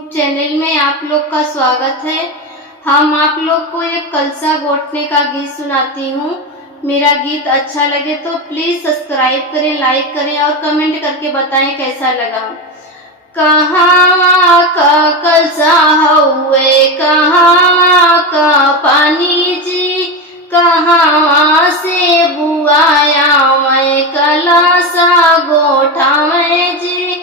YouTube channel में आप लोग का स्वागत है। हम आप लोग को एक कलसा घोटने का गीत सुनाती हूँ। मेरा गीत अच्छा लगे तो प्लीज सब्सक्राइब करें, लाइक करें और कमेंट करके बताएं कैसा लगा। कहाँ का कलसा हुए, कहाँ का पानी जी, कहाँ से बुआया मैं कलसा गोठा में जी,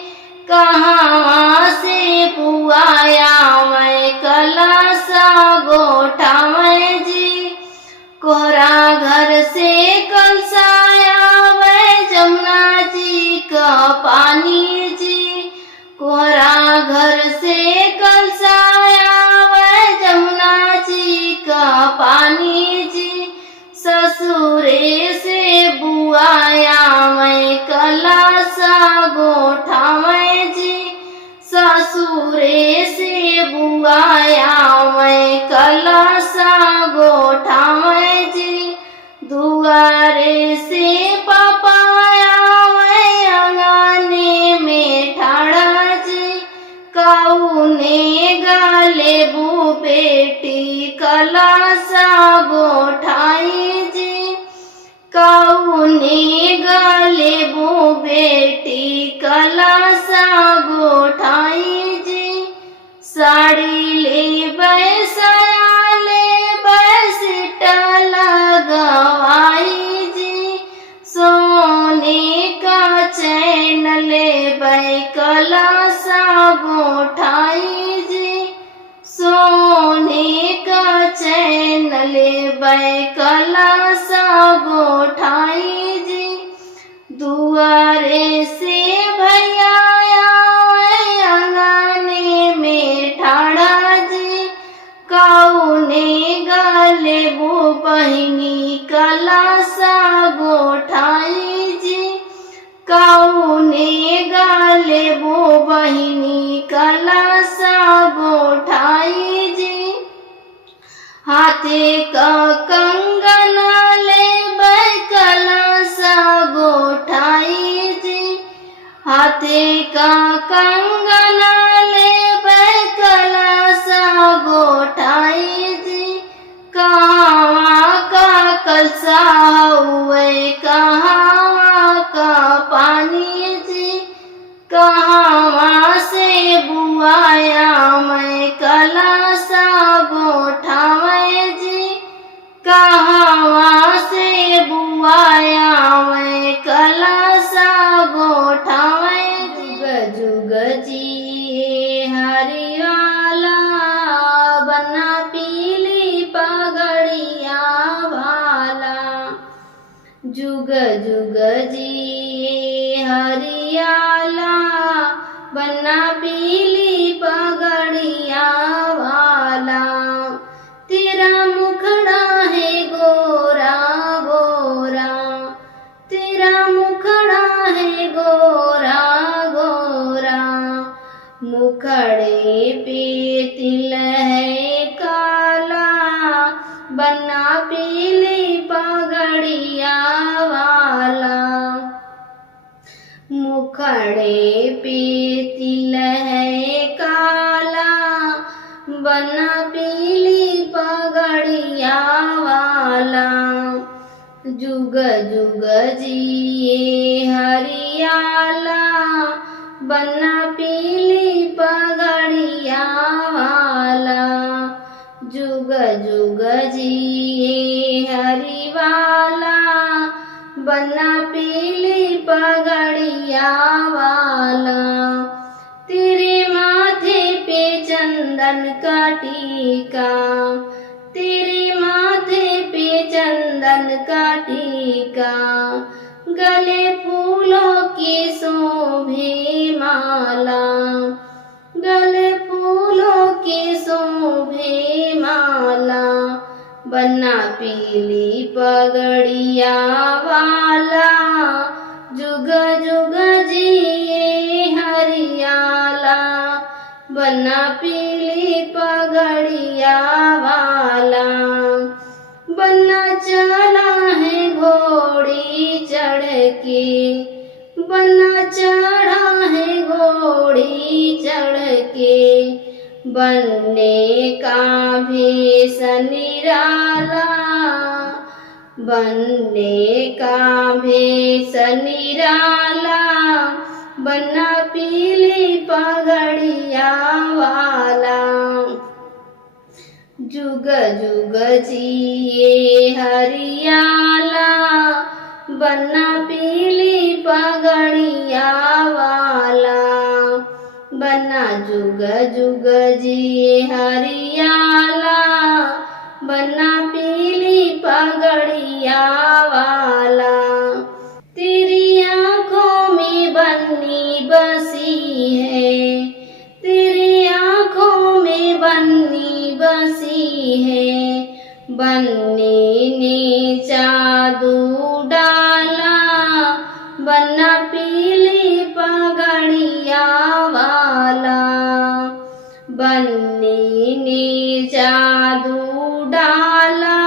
कहाँ से बुआया मैं कलसा गोठा में जी। कोहरा घर से कलसाया वह जमुना जी का पानी जी, कोहरा घर से कलसाया वह जमुना जी का पानी जी। ससुरे से बुआया मैं कलसा गोठा में जी, ससुरे से बुआया मैं कलसा गोठा में जी। दुआरे से पपाया मैं अंगने में ठाड़ा जी, कौने गाले बू बेटी कलसा गोठाई जी, कौने गाले बू बेटी कलसा गोठाई जी। साड़ी ले बैसाया ले बैसिटा लगवाई जी, सोने का चैन ले बै कलसा गोठाई जी, सोने का चैन ले बै कलसा गोठाई जी। दुआरे से भैया अंगने में ठाड़ा जी, कौने गाले वो बहिनी कलसा गोठाई जी, कौने गाले वो बहिनी कलसा गोठाई जी। हाथे का कंगन ले बै कलसा गोठाई जी, हाथे का कंगन ले बै कलसा गोठाई जी। कहाँ का कलसा हुए, कहाँ का पानी जी, कहाँ से बुआया मैं कलसा गोठा में जी, कहाँ से बुआया मैं कलसा गोठा में जी। जुग जुग जी हरियाला बना पीली पगड़िया वाला, जुग जुग जी हरियाला बना पीली पगड़िया वाला। तेरा मुखड़ा है गोरा गोरा, तेरा मुखड़ा है गोरा गोरा, मुखड़े पे तिल है काला बना पीली पगड़िया वाला। मुखड़े पे तिल है काला बना पीली पगड़िया वाला। जुग जुग जी हरियाला बना पीली पगड़िया वाला, जुग जुग जी हरिवाला बना पीली पगड़िया वाला। तेरे माथे पे चंदन का टीका, तेरे माथे पे चंदन का टीका, गले फूलों की शोभे माला, गले फूलों की शोभे माला, बना पीली पगड़िया वाला। जुग जुग जी हरियाला बना पीली पगड़िया वाला। बना चला है घोड़ी चढ़ के, बना चढ़ा है घोड़ी चढ़ के, बनने का भेष निराला, बनने का भेष निराला, बनना पीली पगड़िया वाला। जुग जुग जिए हरियाला, बनना पीली पगड़िया वाला। बनना जुग जुग जिए हरियाला, बनना पीली पगड़िया वाला। तेरी आँखों में बन्नी बसी है, तेरी आँखों में बन्नी बसी है। बन्नी ने जादू डाला, बनना पीली पगड़िया वाला। बन्नी ने जादू डाला,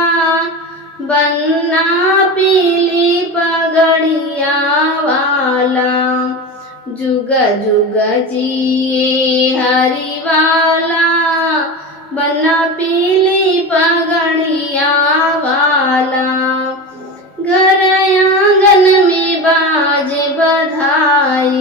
बनना पीली पगड़िया वाला। जुग जुग जिए हरि वाला, बनना पीली पगड़िया वाला। घर आंगन में बाजे बधाई,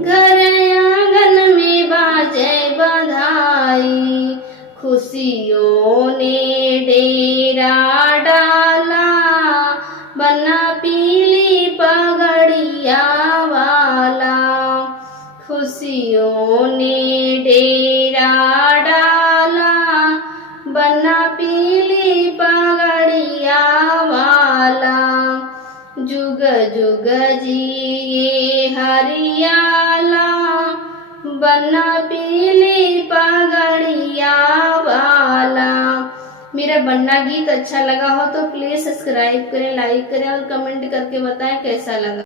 घर आंगन में बाजे बधाई। खुशियों ने डेरा डाला, बनना पीली पगड़िया वाला। खुशियों ने डेरा डाला, बनना पीली पगड़िया वाला। जुग जुग जिए हरियाला, बनना पीली पगड़िया वाला। मेरा बनना गीत अच्छा लगा हो तो प्लीज सब्सक्राइब करें, लाइक करें और कमेंट करके बताएं कैसा लगा।